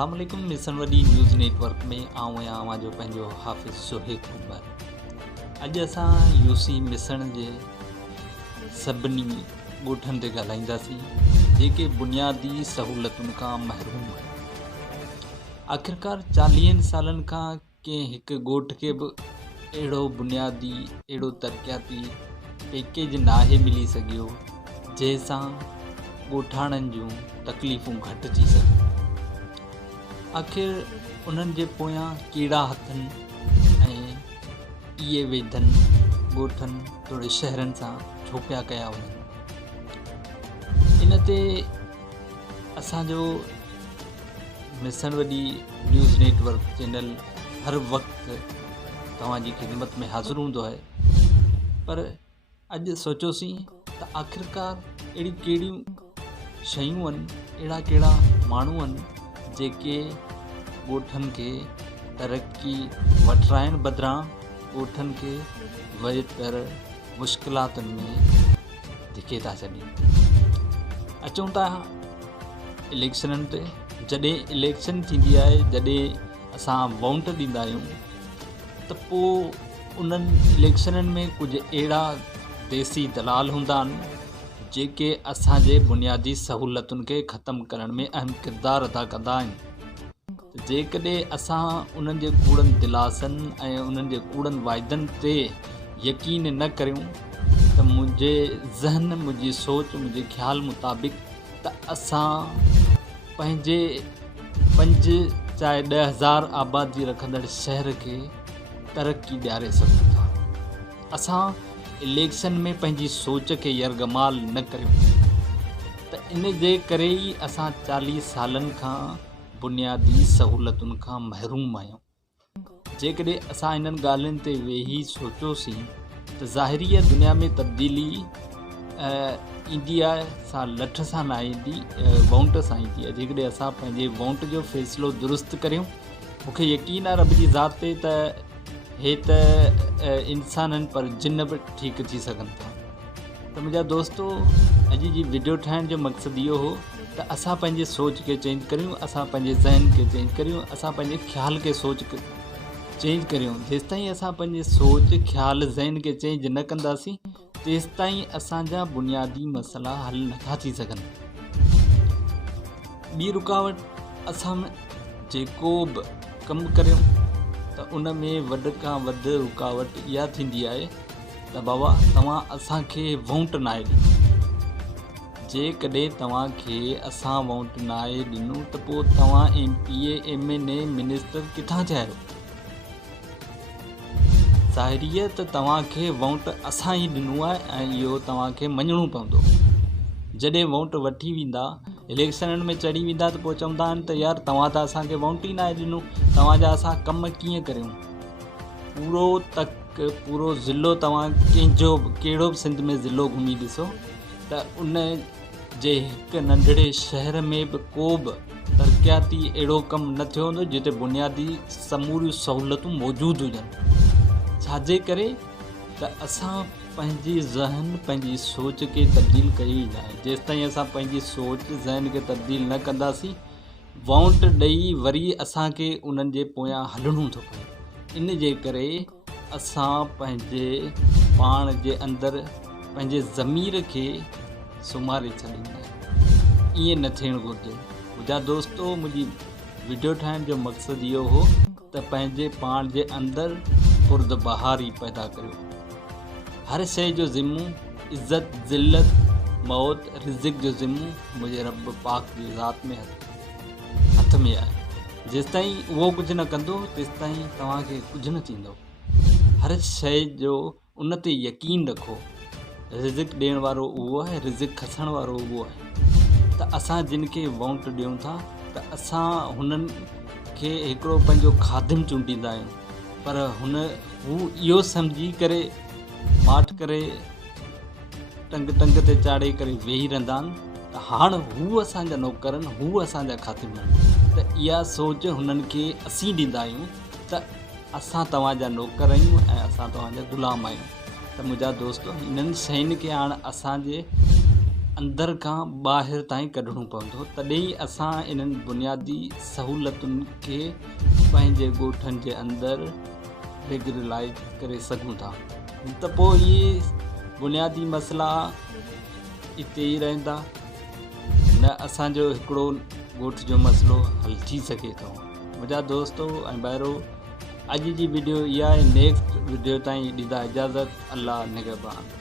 अस्सलाम वालेकुम। मिशन वडी न्यूज़ नेटवर्क में आऊं जो पंहिंजो हाफ़िज़ सुहेब कुमार। अॼु असां यूसी मिशन जे सभिनी ॻोठनि ते ॻाल्हाईंदासीं जेके बुनियादी सहूलतुनि खां महरूम आहिनि। आख़िरकार 40 सालनि खां कंहिं हिकु ॻोठ खे बि अहिड़ो बुनियादी अहिड़ो तरक़ियाती पैकेज नाहे मिली सघियो जंहिंसां ॻोठाणनि जूं तकलीफ़ूं घटिजी सघनि। आख़िर उन्हनि जे पोयां कहिड़ा हथनि ऐं इहे वेधनि ॻोठनि थोरे शहरनि सां छो पिया कया वञनि। इन ते असांजो मिशन वडी न्यूज़ नेटवर्क चैनल हर वक़्तु तव्हांजी ख़िदमत में हाज़िर हूंदो आहे, पर अॼु सोचियोसीं त आख़िरकार अहिड़ी कहिड़ियूं शयूं आहिनि, अहिड़ा कहिड़ा माण्हू आहिनि जेके ॻोठनि खे तरक़ी वठराइण बदिरां ॻोठनि खे वरी तर मुश्किलातुनि में धिके था छॾनि। अचूं था इलेक्शननि ते। जॾहिं इलेक्शन थींदी आहे, जॾहिं असां वोट ॾींदा आहियूं, त पोइ उन्हनि इलेक्शननि में कुझु अहिड़ा देसी दलाल हूंदा आहिनि जेके असांजे बुनियादी सहूलतुनि खे ख़तमु करण में अहम किरदारु अदा कंदा आहिनि। जेकॾहिं असां उन्हनि जे कूड़नि दिलासनि ऐं उन्हनि जे कूड़नि वाइदनि ते यकीन न करियूं त मुंहिंजे ज़हन, मुंहिंजी सोच, मुंहिंजे ख़्याल मुताबिक़ त असां पंहिंजे 5 चाहे 10,000 आबादी रखंदड़ शहर खे तरक़ी ॾियारे सघूं था। असां इलेक्शन में पंहिंजी सोच खे यरगमाल न करियूं त इन जे करे ई असां 40 सालनि खां बुनियादी सहूलतुनि खां महरूम आहियूं। जेकॾहिं असां इन्हनि ॻाल्हियुनि ते वेही सोचियोसीं त ज़ाहिरी दुनिया में तब्दीली ईंदी आहे, सां लठ सां न ईंदी, वोट सां ईंदी आहे। जेकॾहिं असां पंहिंजे वोट जो फ़ैसिलो दुरुस्त करियूं, मूंखे यकीन आहे रब जी ज़ात ते त हे त इंसाननि पर जिन बि ठीकु थी सघनि था। त मुंहिंजा दोस्तो, अॼु जी वीडियो ठाहिण जो मक़सदु इहो हो त असां पंहिंजे सोच खे चेंज करियूं, असां पंहिंजे ज़हन खे चेंज करियूं, असां पंहिंजे ख़्याल खे सोच चेंज करियूं। जेसिताईं असां पंहिंजे सोच, ख़्याल, ज़हन खे चेंज न कंदासीं, तेसिताईं असांजा बुनियादी मसइला हल नथा थी सघनि। ॿी रुकावट, असां जेको बि कमु करियूं त उन में वधि खां वधि रुकावट इहा थींदी आहे त बाबा तव्हां असांखे वोट नाहे ॾिनो। जेकॾहिं तव्हांखे असां वोट नाहे ॾिनो त पोइ तव्हां MPA, MNA, मिनिस्टर किथां थिया आहियो? ज़ाहिरी त तव्हांखे वोट असां ई ॾिनो आहे ऐं इहो तव्हांखे मञिणो पवंदो। जॾहिं वोट वठी वेंदा, इलेक्शननि में चढ़ी वेंदा, त पोइ चवंदा आहिनि त यार तव्हां त असांखे वोट ई नाहे ॾिनो, तव्हांजा असां कम कीअं करियूं। पूरो ज़िलो तव्हां कंहिंजो बि कहिड़ो बि सिंध में ज़िलो घुमी ॾिसो त उन जे हिकु नंढड़े शहर में बि को बि तरक़ियाती अहिड़ो कमु न थियो हूंदो जिते बुनियादी समूरियूं सहूलतूं मौजूदु हुजनि। छाजे करे त असां पंहिंजी ज़हन, पंहिंजी सोच खे तब्दील कई न आहे। जेसिताईं असां पंहिंजी सोच, ज़हन खे तब्दील न कंदासीं, वोट ॾेई वरी असांखे उन्हनि जे पोयां हलणो थो पए। इन जे करे असां पंहिंजे पाण जे अंदरि पंहिंजे ज़मीर खे सुम्हारे छॾींदा आहियूं। ईअं न थियणु घुरिजे। मुंहिंजा दोस्तो, मुंहिंजी वीडियो ठाहिण जो मक़सदु इहो हो त पंहिंजे पाण जे अंदरि खुर्दबहारी पैदा करियो। हर शइ जो ज़िम्मो, इज़त, ज़िल्लत, मौत, रिज़िक जो ज़िम्मो मुंहिंजे रब पाक जी ज़ात में हथ में आहे। जेसिताईं उहो कुझु न कंदो, तेसिताईं तव्हांखे कुझु न थींदो। हर शइ जो उन ते यकीन रखो। रिज़िक ॾियण वारो उहो आहे, रिज़िक खसण वारो उहो आहे। त असां जिन खे वोट ॾियूं था त असां हुननि खे हिकिड़ो पंहिंजो ख़ादिम चूंडींदा आहियूं, पर हू इहो सम्झी करे माठ करे टंग ते चाढ़े करे वेही रहंदा आहिनि त हाणे हू असांजा नौकर आहिनि, हू असांजा ख़ातिम आहिनि। त इहा सोच हुननि खे असीं ॾींदा आहियूं त असां तव्हांजा नौकर आहियूं ऐं असां तव्हांजा ग़ुलाम आहियूं। त मुंहिंजा दोस्तो, इन्हनि शयुनि खे हाणे असांजे अंदर खां ॿाहिरि ताईं कढणो पवंदो, तॾहिं असां इन्हनि बुनियादी सहूलियतुनि खे पंहिंजे ॻोठनि जे अंदरि रेगुलराइज़ करे सघूं था। त पोइ इहे बुनियादी मसइला हिते ई रहंदा, न असांजो हिकिड़ो ॻोठ जो मसइलो हल थी सघे थो। मुंहिंजा दोस्तो ऐं ॿाहिरो, अॼु जी वीडियो इहा आहे। नेक्स्ट वीडियो ताईं ॾींदा इजाज़त। अल्लाह निगहबान।